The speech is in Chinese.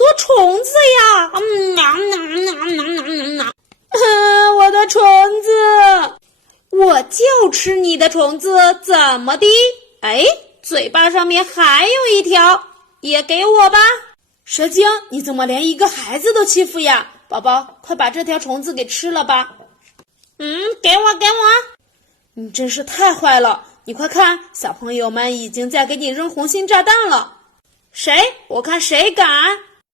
多虫子呀！我的虫子，我就吃你的虫子，怎么的？哎，嘴巴上面还有一条，也给我吧。蛇精，你怎么连一个孩子都欺负呀？宝宝，快把这条虫子给吃了吧。给我。你真是太坏了，你快看，小朋友们已经在给你扔红心炸弹了。谁？我看谁敢。